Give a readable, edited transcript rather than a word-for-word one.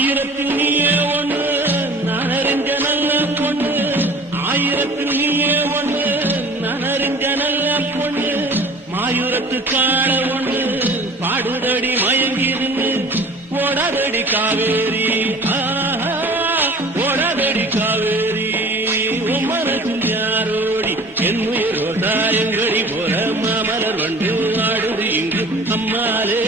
ஆயிரத்தில் நீயே ஒண்ணு நான் அறிஞ்ச நல்ல பொண்ணு ஆயிரத்தில் நீயே ஒண்ணு நான் அறிஞ்ச நல்ல பொண்ணு மாயூரத்து காண ஒண்ணு பாடுதடி மயங்கி நின்று ஓடாதடி காவேரி ஓடாதடி காவேரி உம்மனத்தில் யாரோடி என்னுயிரோடா எங்கடி போற மாமலர் வந்து ஆடுது இங்கு அம்மாலே